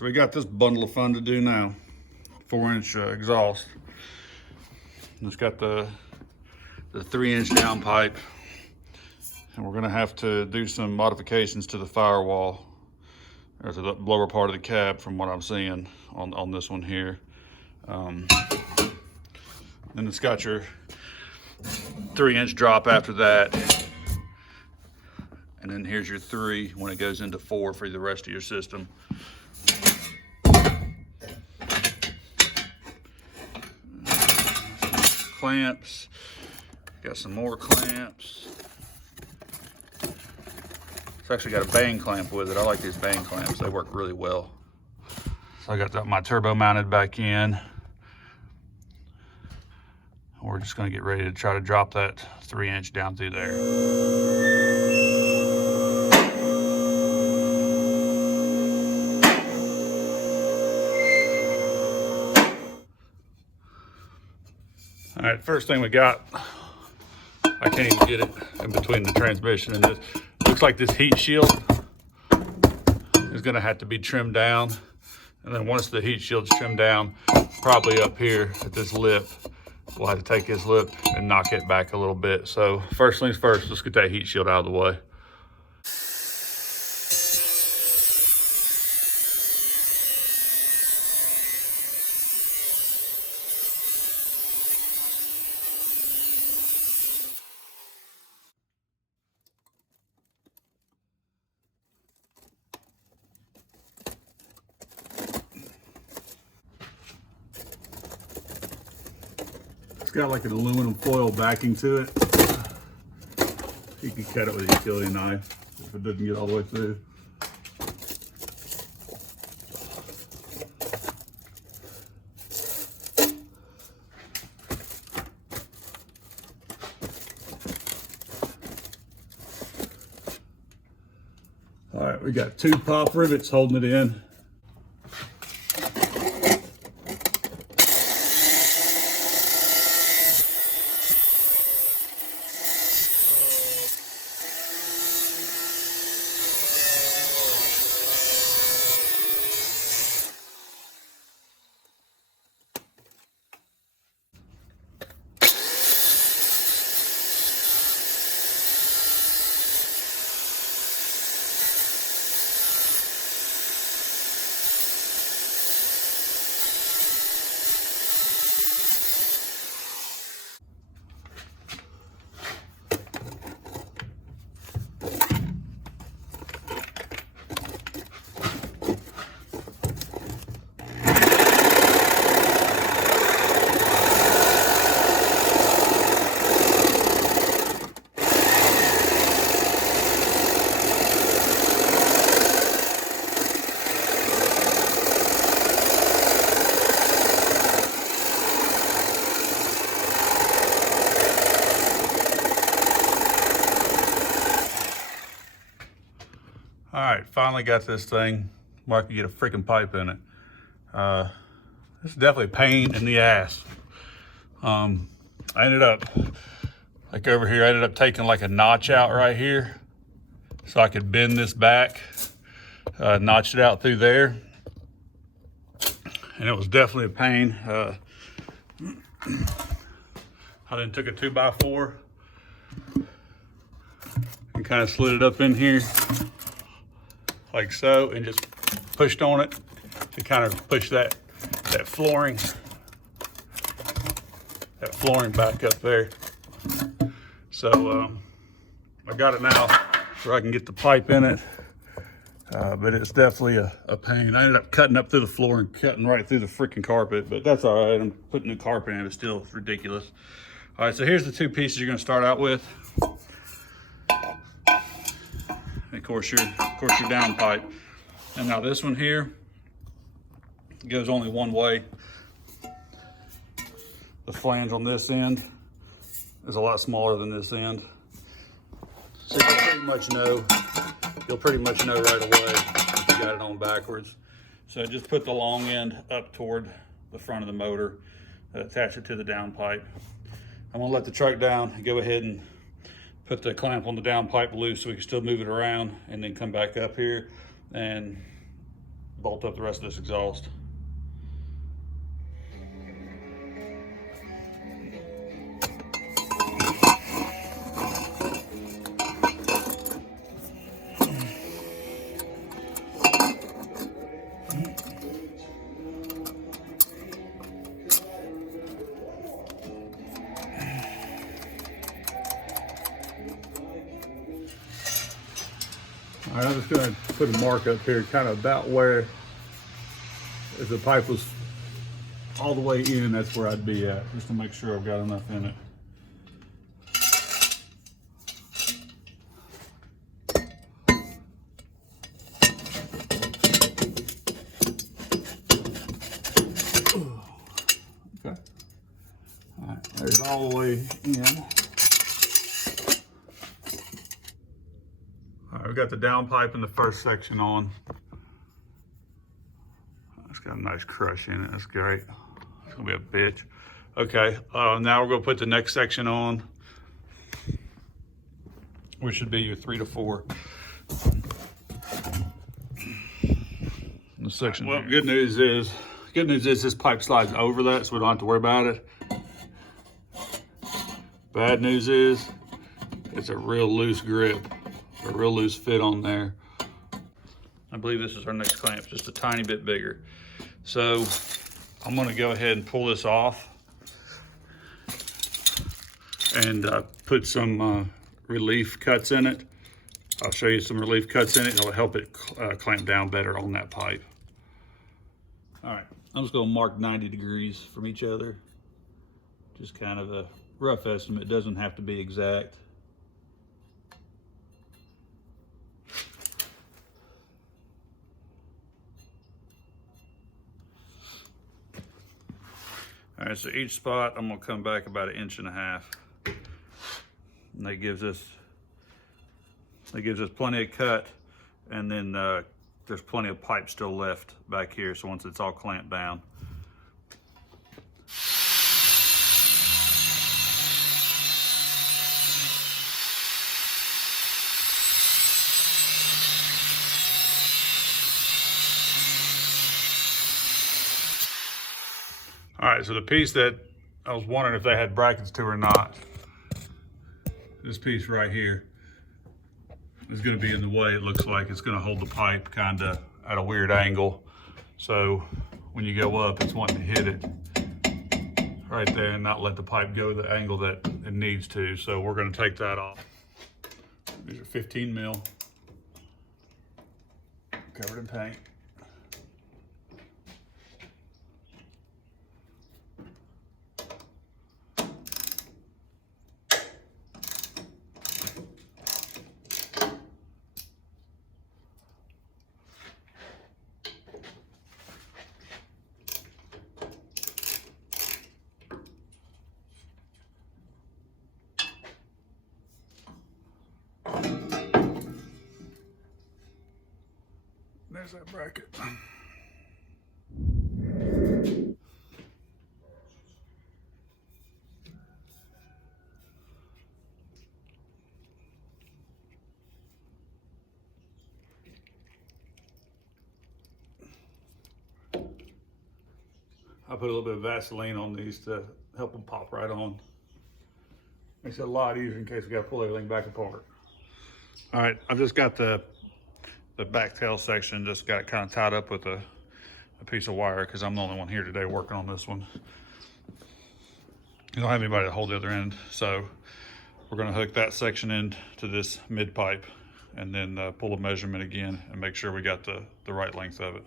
So we got this bundle of fun to do now. 4-inch exhaust. And it's got the 3-inch downpipe. And we're gonna have to do some modifications to the firewall, or to the lower part of the cab from what I'm seeing on this one here. Then it's got your 3-inch drop after that. And then here's your 3 when it goes into 4 for the rest of your system. Clamps, got some more clamps. It's actually got a bang clamp with it. I like these bang clamps, they work really well. So I got my turbo mounted back in. We're just gonna get ready to try to drop that 3-inch down through there. All right, first thing we got, I can't even get it in between the transmission and this. Looks like this heat shield is gonna have to be trimmed down. And then once the heat shield's trimmed down, probably up here at this lip, we'll have to take this lip and knock it back a little bit. So first things first, let's get that heat shield out of the way. It's got like an aluminum foil backing to it. You can cut it with a utility knife if it doesn't get all the way through. All right, we got 2 pop rivets holding it in. All right, finally got this thing where I could get a freaking pipe in it. This is definitely a pain in the ass. I ended up, like over here, I ended up taking like a notch out right here so I could bend this back, notch it out through there. And it was definitely a pain. I then took a 2x4 and kind of slid it up in here like so, and just pushed on it to kind of push that flooring back up there. So I got it now where I can get the pipe in it, but it's definitely a pain. I ended up cutting up through the floor and cutting right through the freaking carpet, but that's all right. I'm putting new carpet in it, but still it's ridiculous. All right, so here's the 2 pieces you're gonna start out with. Of course your downpipe. And now this one here goes only one way. The flange on this end is a lot smaller than this end. So you'll pretty much know right away if you got it on backwards. So just put the long end up toward the front of the motor, attach it to the downpipe. I'm gonna let the truck down and go ahead and put the clamp on the downpipe loose so we can still move it around, and then come back up here and bolt up the rest of this exhaust. All right, I'm just going to put a mark up here, kind of about where, if the pipe was all the way in, that's where I'd be at, just to make sure I've got enough in it. Okay. All right, there's all the way in. All right, we got the down pipe in the first section on. It's got a nice crush in it. That's great. It's gonna be a bitch. Okay, now we're gonna put the next section on, which should be your 3 to 4. The section. Well, good news is this pipe slides over that, so we don't have to worry about it. Bad news is it's a real loose grip, a real loose fit on there. I believe this is our next clamp, just a tiny bit bigger. So I'm gonna go ahead and pull this off and put some relief cuts in it. I'll show you some relief cuts in it. It'll help it clamp down better on that pipe. All right, I'm just gonna mark 90 degrees from each other. Just kind of a rough estimate, doesn't have to be exact. All right, so each spot, I'm gonna come back about 1.5 inches. And that gives us plenty of cut, and then there's plenty of pipe still left back here, so once it's all clamped down. All right, so the piece that I was wondering if they had brackets to or not, this piece right here is gonna be in the way. It looks like it's gonna hold the pipe kinda at a weird angle. So when you go up, it's wanting to hit it right there and not let the pipe go the angle that it needs to. So we're gonna take that off. These are 15 mil, covered in paint. There's that bracket. I put a little bit of Vaseline on these to help them pop right on. Makes it a lot easier in case we got to pull everything back apart. All right, I've just got the back tail section, just got it kind of tied up with a piece of wire because I'm the only one here today working on this one. You don't have anybody to hold the other end, so we're going to hook that section into this mid pipe and then pull a measurement again and make sure we got the right length of it.